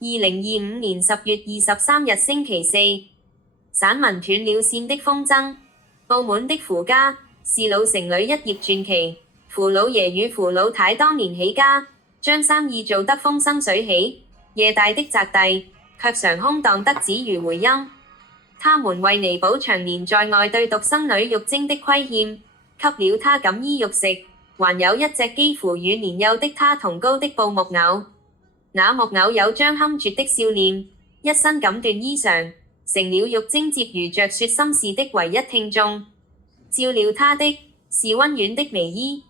2025年10月23日星期四，散文斷了線的風箏。澳門的符家是老城裏一頁傳奇。符老爺與符老太當年起家，將生意做得風生水起。夜大的宅地卻常空蕩得只如回音。他們為彌補長年在外對獨生女玉晶的虧欠，給了她錦衣玉食，還有一隻幾乎與年幼的她同高的布木偶。那木偶有張堪絕的笑臉，一身錦緞衣裳，成了玉晶接如着說心事的唯一聽眾。照料她的是溫軟的微衣，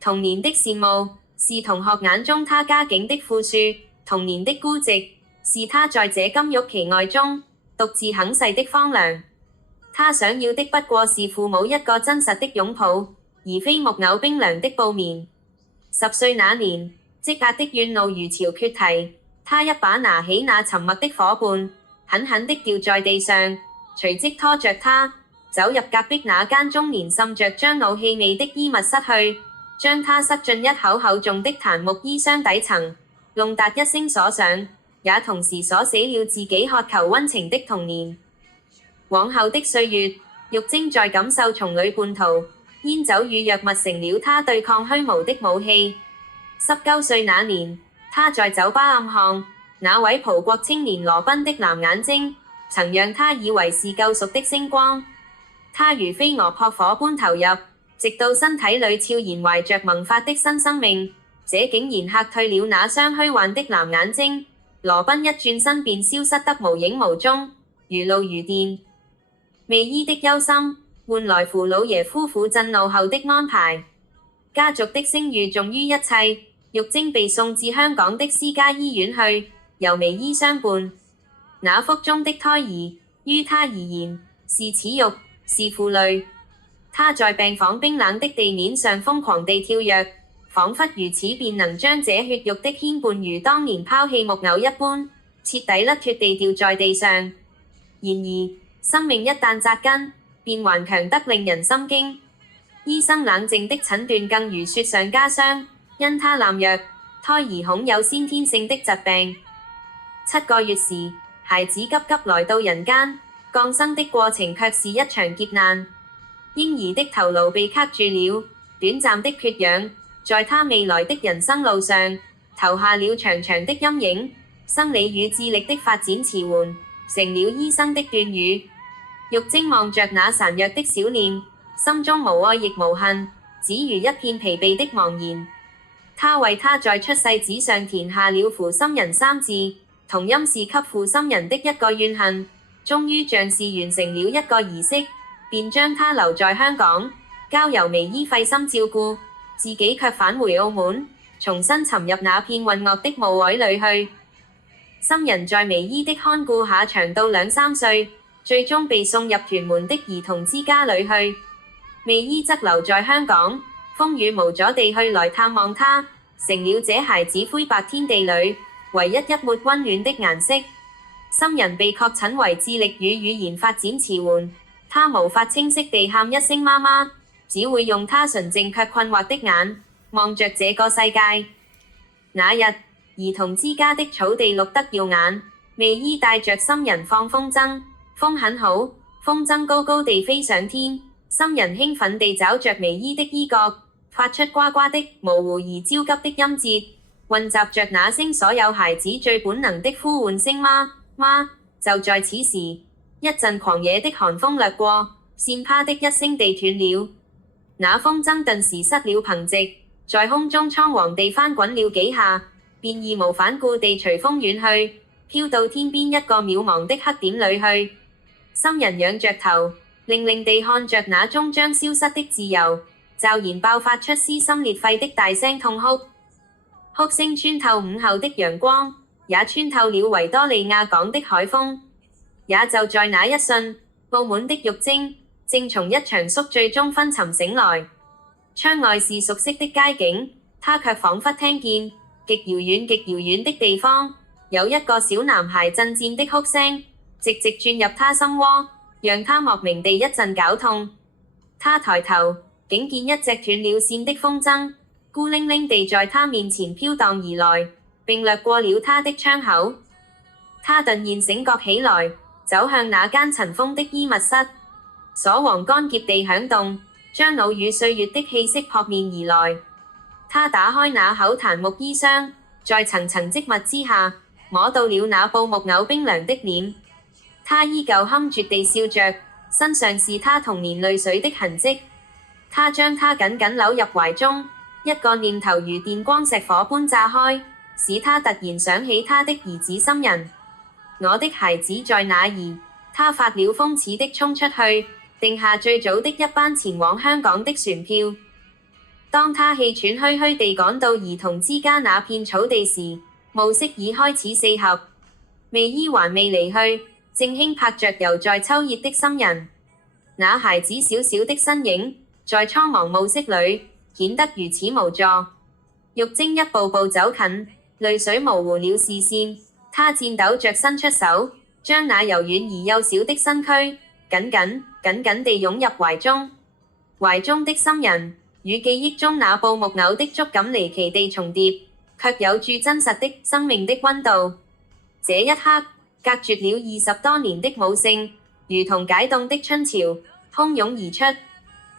童年的羨慕是同學眼中她家境的富庶，童年的孤寂是她在這金玉其外中獨自肯逝的荒涼。她想要的不過是父母一個真實的擁抱，而非木偶冰涼的布棉。10歲那年，積壓的怨怒如潮決堤，她一把拿起那沉默的夥伴，狠狠地掉在地上，隨即拖着她走入隔壁那間中年滲着樟腦氣味的衣物室去，將她塞進一口厚重的檀木衣箱底層，弄達一聲鎖上，也同時鎖死了自己渴求溫情的童年。往後的歲月，玉晶在感受叢裏叛逃，煙酒與藥物成了她對抗虛無的武器。19歲那年，她在酒吧暗巷，那位葡國青年羅賓的藍眼睛，曾讓她以為是救贖的星光。她如飛蛾撲火般投入，直到身體裏悄然懷着萌發的新生命，這竟然嚇退了那雙虛幻的藍眼睛。羅賓一轉身便消失得無影無蹤，如露如電。未醫的憂心換來符老爺夫婦震怒後的安排。家族的聲譽重於一切，玉晶被送至香港的私家醫院去，由微醫相伴。那腹中的胎兒於他而言是恥辱，是負累。他在病房冰冷的地面上瘋狂地跳躍，彷彿如此便能將這血肉的牽絆如當年拋棄木偶一般，徹底甩脱地掉在地上。然而生命一旦扎根，便頑強得令人心驚。醫生冷靜的診斷更如雪上加霜，因他濫藥，胎兒恐有先天性的疾病。7個月時，孩子急急來到人間，降生的過程卻是一場劫難。嬰兒的頭顱被卡住了，短暫的缺氧在他未來的人生路上投下了長長的陰影。生理與智力的發展遲緩，成了醫生的斷語。玉晶望着那孱弱的小臉，心中無愛亦無恨，只如一片疲憊的茫然。他為他在出世紙上填下了負心人3字，同音是給負心人的一個怨恨。終於像是完成了一個儀式，便將他留在香港，交由微醫費心照顧，自己卻返回澳門，重新沉入那片混噩的霧海裏去。心人在微醫的看顧下長到2-3歲，最終被送入屯門的兒童之家裏去。微醫則留在香港，風雨無阻地去來探望他，成了這孩子灰白天地裏唯一一抹溫暖的顏色。心人被確診為智力與語言發展遲緩，他無法清晰地喊一聲媽媽，只會用他純淨卻困惑的眼望着這個世界。那日，兒童之家的草地綠得耀眼，微醫帶着心人放風箏，風很好，風箏高高地飛上天。心人興奮地找着微醫的衣角，發出呱呱的模糊而焦急的音節，混雜着那聲所有孩子最本能的呼喚聲媽媽。就在此時，一陣狂野的寒風掠過，線啪的一聲地斷了。那風箏頓時失了憑藉，在空中倉皇地翻滾了幾下，便義無反顧地隨風遠去，飄到天邊一個渺茫的黑點裏去。心人仰着頭，悃悃地看着那終將消失的自由，驟然爆發出撕心裂肺的大聲痛哭，哭聲穿透午後的陽光，也穿透了維多利亞港的海風。也就在那一瞬，澳門的玉晶正從一場宿醉中昏沉醒來。窗外是熟悉的街景，他卻彷彿聽見極遙遠極遙遠的地方有一個小男孩震顫的哭聲，直直鑽入他心窩，讓他莫名地一陣絞痛。他抬頭，竟見一隻斷了線的風箏，孤零零地在他面前飄蕩而來，並掠過了他的窗口。他突然醒覺起來，走向那間塵封的醫物室，鎖王乾澀地響動，將老與歲月的氣息撲面而來。他打開那口檀木衣箱，在層層織物之下，摸到了那布木偶冰涼的臉。他依舊哼絕地笑着，身上是他童年淚水的痕跡。他將他緊緊摟入懷中，一個念頭如電光石火般炸開，使他突然想起他的兒子心人。我的孩子在哪兒？他發了瘋似的衝出去，訂下最早的一班前往香港的船票。當他氣喘吁吁地趕到兒童之家那片草地時，暮色已開始四合，未醫還未離去，正輕拍着遊在秋葉的心人。那孩子小小的身影，在蒼茫暮色裏顯得如此無助。玉晶一步步走近，淚水模糊了視線。他顫抖着伸出手，將那柔軟而幼小的身軀緊緊地擁入懷中。懷中的心人與記憶中那布木偶的觸感離奇地重疊，卻有住真實的生命的溫度。這一刻，隔絕了20多年的母性，如同解凍的春潮，洶湧而出。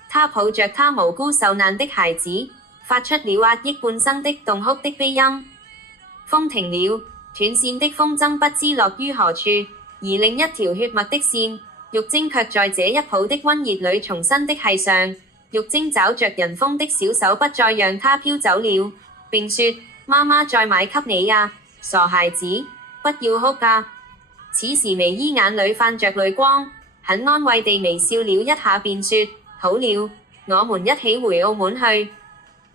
他抱着他無辜受難的孩子，發出了壓抑半生的凍哭的悲音。風停了，斷線的風箏不知落於何處，而另一條血脈的線，玉晶卻在這一抱的溫熱裏重新的繫上。玉晶抓着人風的小手，不再讓他飄走了，並說：媽媽再買給你啊，傻孩子，不要哭啊。此時眉姨眼裏泛着淚光，很安慰地微笑了一下，便說：好了，我們一起回澳門去。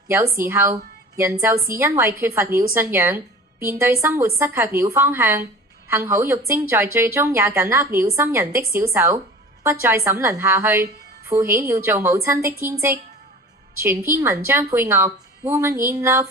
有時候，人就是因為缺乏了信仰，便對生活失卻了方向。幸好玉晶在最終也緊握了心人的小手，不再審論下去，負起了做母親的天職。全篇文章配樂《Woman in Love》。